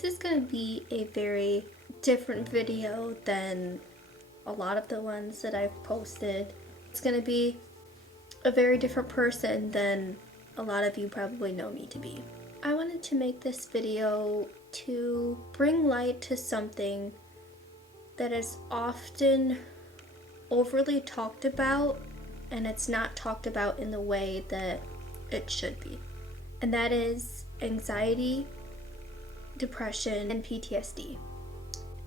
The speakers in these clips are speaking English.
This is going to be a very different video than a lot of the ones that I've posted. It's going to be a very different person than a lot of you probably know me to be. I wanted to make this video to bring light to something that is often overly talked about, and it's not talked about in the way that it should be. And that is anxiety, depression, and PTSD.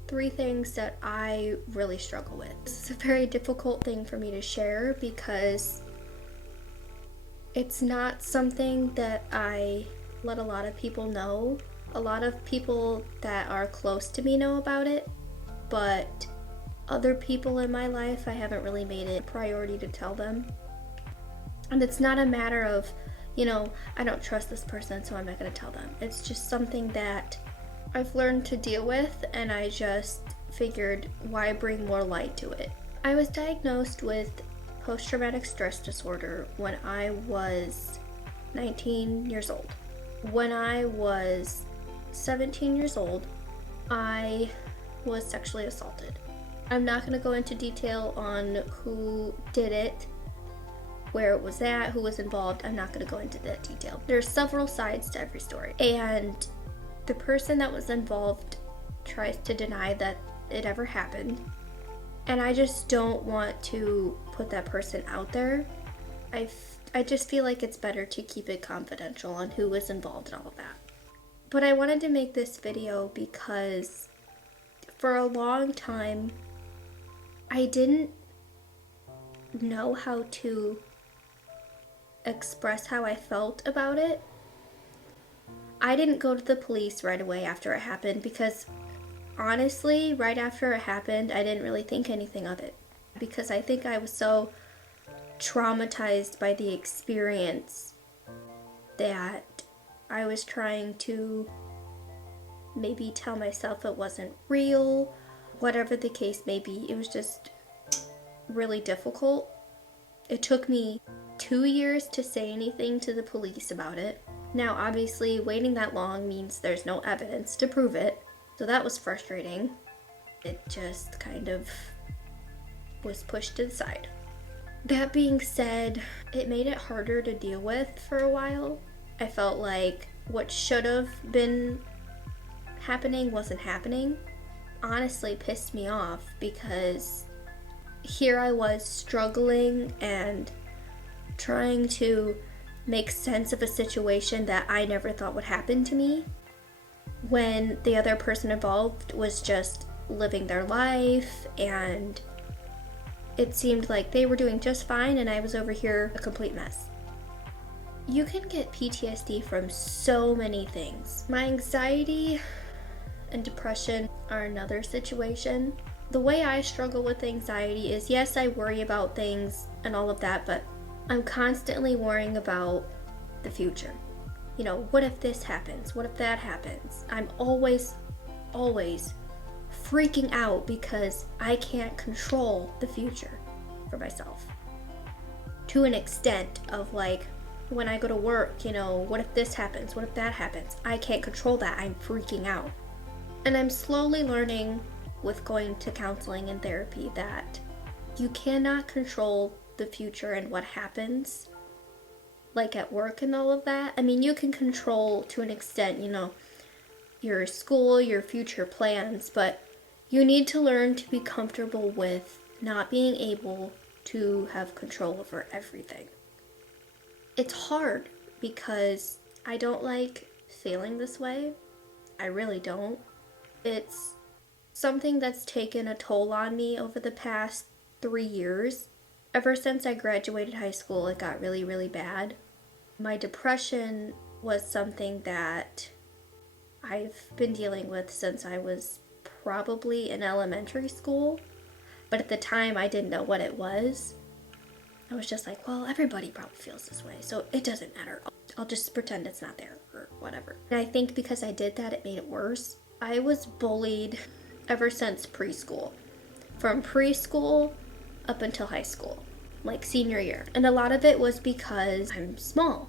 3 things that I really struggle with. This is a very difficult thing for me to share because it's not something that I let a lot of people know. A lot of people that are close to me know about it, but other people in my life, I haven't really made it a priority to tell them. And it's not a matter of, I don't trust this person, so I'm not going to tell them. It's just something that I've learned to deal with, and I just figured, why bring more light to it? I was diagnosed with post-traumatic stress disorder when I was 19 years old. When I was 17 years old, I was sexually assaulted. I'm not going to go into detail on who did it, where it was at, who was involved. I'm not going to go into that detail. There's several sides to every story, and the person that was involved tries to deny that it ever happened, and I just don't want to put that person out there. I just feel like it's better to keep it confidential on who was involved and all of that. But I wanted to make this video because for a long time, I didn't know how to express how I felt about it. I didn't go to the police right away after it happened because honestly, right after it happened, I didn't really think anything of it because I think I was so traumatized by the experience that I was trying to maybe tell myself it wasn't real. Whatever the case may be, it was just really difficult. It took me 2 years to say anything to the police about it. Now, obviously, waiting that long means there's no evidence to prove it, so that was frustrating. It just kind of was pushed to the side. That being said, it made it harder to deal with for a while. I felt like what should have been happening wasn't happening. Honestly pissed me off because here I was struggling and trying to make sense of a situation that I never thought would happen to me when the other person involved was just living their life, and it seemed like they were doing just fine and I was over here a complete mess. You can get PTSD from so many things. My anxiety and depression are another situation. The way I struggle with anxiety is, yes, I worry about things and all of that, but I'm constantly worrying about the future. What if this happens? What if that happens? I'm always freaking out because I can't control the future for myself. To an extent of like, when I go to work, what if this happens? What if that happens? I can't control that. I'm freaking out. And I'm slowly learning with going to counseling and therapy that you cannot control the future and what happens, like at work and all of that. I mean, you can control to an extent, your school, your future plans, but you need to learn to be comfortable with not being able to have control over everything. It's hard because I don't like feeling this way. I really don't. It's something that's taken a toll on me over the past 3 years. Ever since I graduated high school, it got really, really bad. My depression was something that I've been dealing with since I was probably in elementary school, but at the time I didn't know what it was. I was just like, well, everybody probably feels this way, so it doesn't matter. I'll just pretend it's not there or whatever. And I think because I did that, it made it worse. I was bullied ever since preschool. From preschool up until high school, like senior year. And a lot of it was because I'm small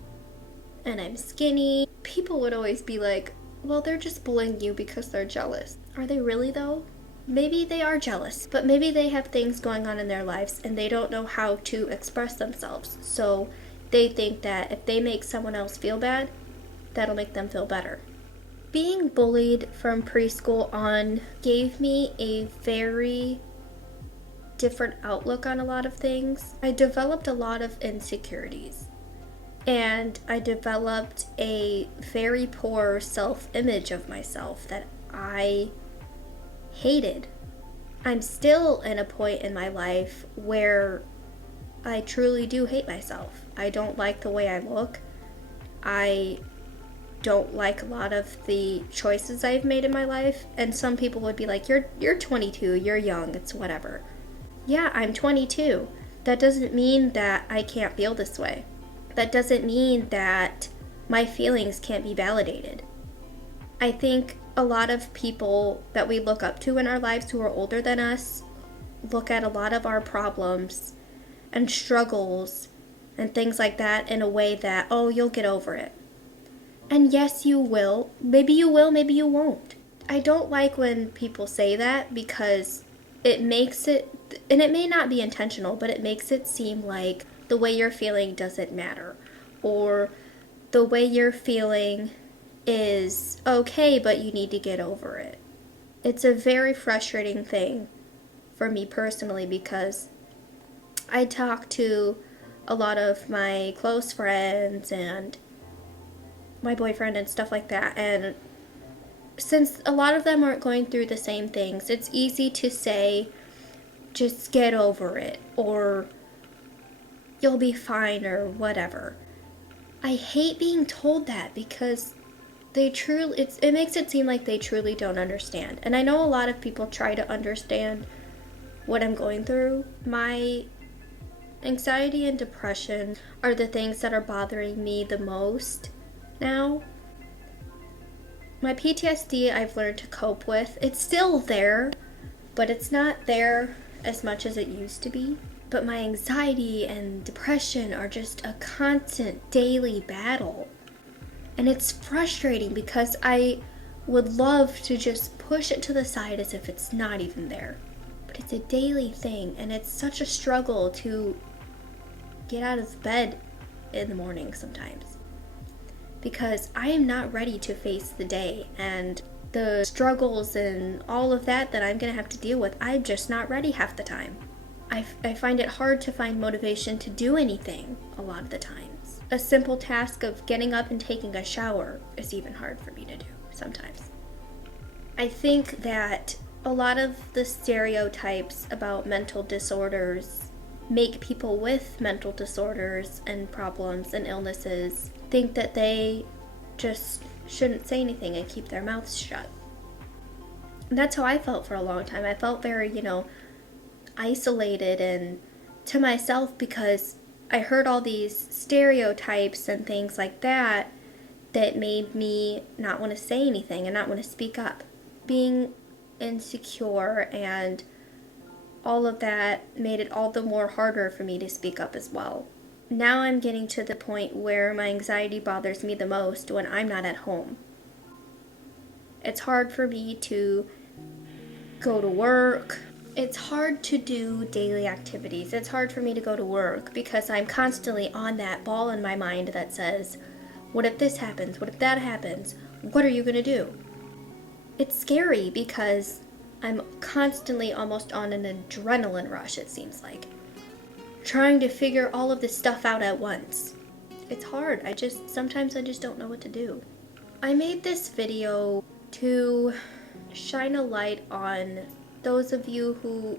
and I'm skinny. People would always be like, well, they're just bullying you because they're jealous. Are they really though? Maybe they are jealous, but maybe they have things going on in their lives and they don't know how to express themselves. So they think that if they make someone else feel bad, that'll make them feel better. Being bullied from preschool on gave me a very different outlook on a lot of things. I developed a lot of insecurities, and I developed a very poor self-image of myself that I hated. I'm still in a point in my life where I truly do hate myself. I don't like the way I look. I don't like a lot of the choices I've made in my life, and some people would be like, you're 22, you're young, it's whatever. Yeah, I'm 22. That doesn't mean that I can't feel this way. That doesn't mean that my feelings can't be validated. I think a lot of people that we look up to in our lives who are older than us look at a lot of our problems and struggles and things like that in a way that, oh, you'll get over it. And yes, you will. Maybe you will, maybe you won't. I don't like when people say that because it makes it, and it may not be intentional, but it makes it seem like the way you're feeling doesn't matter. Or the way you're feeling is okay, but you need to get over it. It's a very frustrating thing for me personally because I talk to a lot of my close friends and my boyfriend and stuff like that, and since a lot of them aren't going through the same things, it's easy to say, just get over it, or you'll be fine, or whatever. I hate being told that because it makes it seem like they truly don't understand. And I know a lot of people try to understand what I'm going through. My anxiety and depression are the things that are bothering me the most now. My PTSD I've learned to cope with. It's still there, but it's not there as much as it used to be. But my anxiety and depression are just a constant daily battle. And it's frustrating because I would love to just push it to the side as if it's not even there. But it's a daily thing, and it's such a struggle to get out of bed in the morning sometimes. Because I am not ready to face the day and the struggles and all of that I'm going to have to deal with. I'm just not ready half the time. I find it hard to find motivation to do anything a lot of the times. A simple task of getting up and taking a shower is even hard for me to do sometimes. I think that a lot of the stereotypes about mental disorders make people with mental disorders and problems and illnesses think that they just shouldn't say anything and keep their mouths shut. And that's how I felt for a long time. I felt very, isolated and to myself because I heard all these stereotypes and things like that made me not want to say anything and not want to speak up. Being insecure and all of that made it all the more harder for me to speak up as well. Now I'm getting to the point where my anxiety bothers me the most when I'm not at home. It's hard for me to go to work. It's hard to do daily activities. It's hard for me to go to work because I'm constantly on that ball in my mind that says, what if this happens? What if that happens? What are you going to do? It's scary because I'm constantly almost on an adrenaline rush, it seems like. Trying to figure all of this stuff out at once. It's hard. Sometimes I just don't know what to do. I made this video to shine a light on those of you who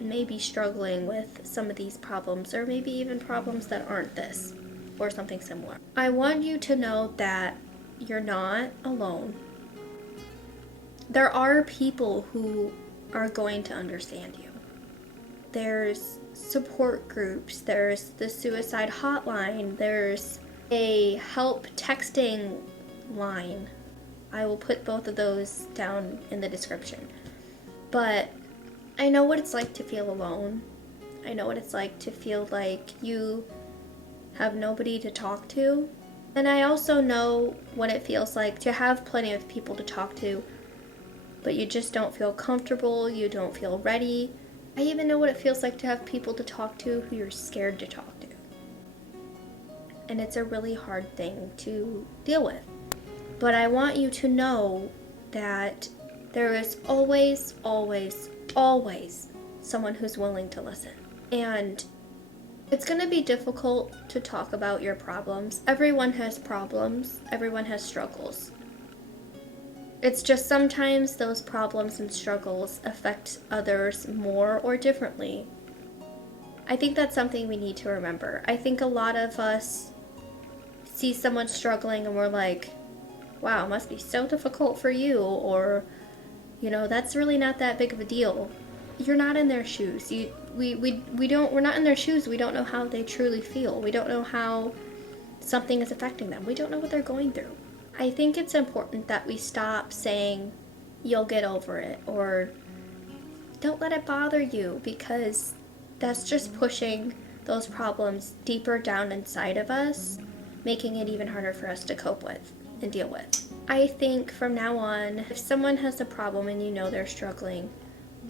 may be struggling with some of these problems, or maybe even problems that aren't this, or something similar. I want you to know that you're not alone. There are people who are going to understand you. There's support groups, there's the suicide hotline, there's a help texting line. I will put both of those down in the description. But I know what it's like to feel alone. I know what it's like to feel like you have nobody to talk to. And I also know what it feels like to have plenty of people to talk to, but you just don't feel comfortable, you don't feel ready. I even know what it feels like to have people to talk to who you're scared to talk to. And it's a really hard thing to deal with. But I want you to know that there is always, always, always someone who's willing to listen. And it's going to be difficult to talk about your problems. Everyone has problems. Everyone has struggles. It's just sometimes those problems and struggles affect others more or differently. I think that's something we need to remember. I think a lot of us see someone struggling and we're like, wow, it must be so difficult for you, or, you know, that's really not that big of a deal. You're not in their shoes. We're not in their shoes. We don't know how they truly feel. We don't know how something is affecting them. We don't know what they're going through. I think it's important that we stop saying, you'll get over it, or don't let it bother you, because that's just pushing those problems deeper down inside of us, making it even harder for us to cope with and deal with. I think from now on, if someone has a problem and you know they're struggling,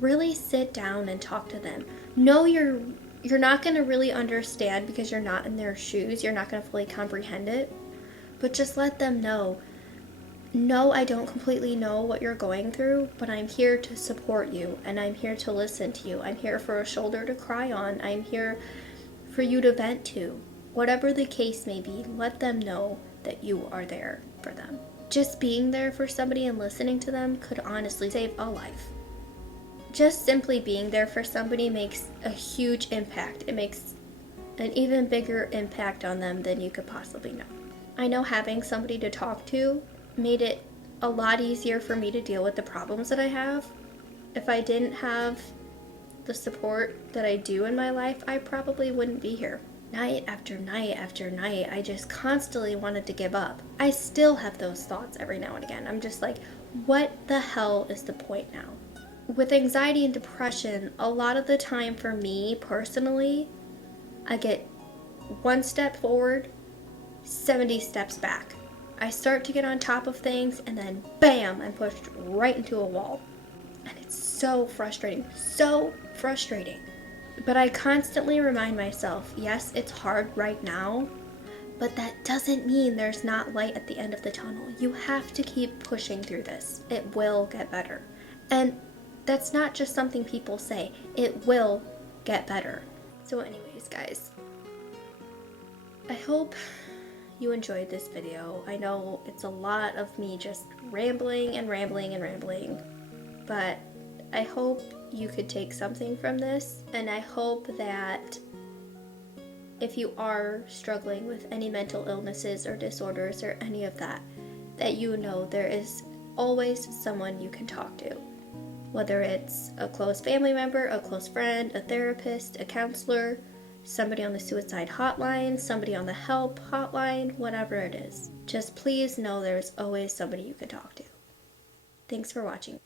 really sit down and talk to them. No, you're not going to really understand because you're not in their shoes. You're not going to fully comprehend it. But just let them know, no, I don't completely know what you're going through, but I'm here to support you, and I'm here to listen to you. I'm here for a shoulder to cry on. I'm here for you to vent to. Whatever the case may be, let them know that you are there for them. Just being there for somebody and listening to them could honestly save a life. Just simply being there for somebody makes a huge impact. It makes an even bigger impact on them than you could possibly know. I know having somebody to talk to made it a lot easier for me to deal with the problems that I have. If I didn't have the support that I do in my life, I probably wouldn't be here. Night after night after night, I just constantly wanted to give up. I still have those thoughts every now and again. I'm just like, what the hell is the point now? With anxiety and depression, a lot of the time for me personally, I get one step forward, 70 steps back. I start to get on top of things, and then bam, I'm pushed right into a wall. And it's so frustrating, so frustrating. But I constantly remind myself, yes, it's hard right now, but that doesn't mean there's not light at the end of the tunnel. You have to keep pushing through this. It will get better. And that's not just something people say. It will get better. So anyways, guys, I hope you enjoyed this video. I know it's a lot of me just rambling and rambling and rambling, but I hope you could take something from this, and I hope that if you are struggling with any mental illnesses or disorders or any of that, that you know there is always someone you can talk to. Whether it's a close family member, a close friend, a therapist, a counselor, somebody on the suicide hotline, somebody on the help hotline, whatever it is. Just please know there's always somebody you can talk to. Thanks for watching.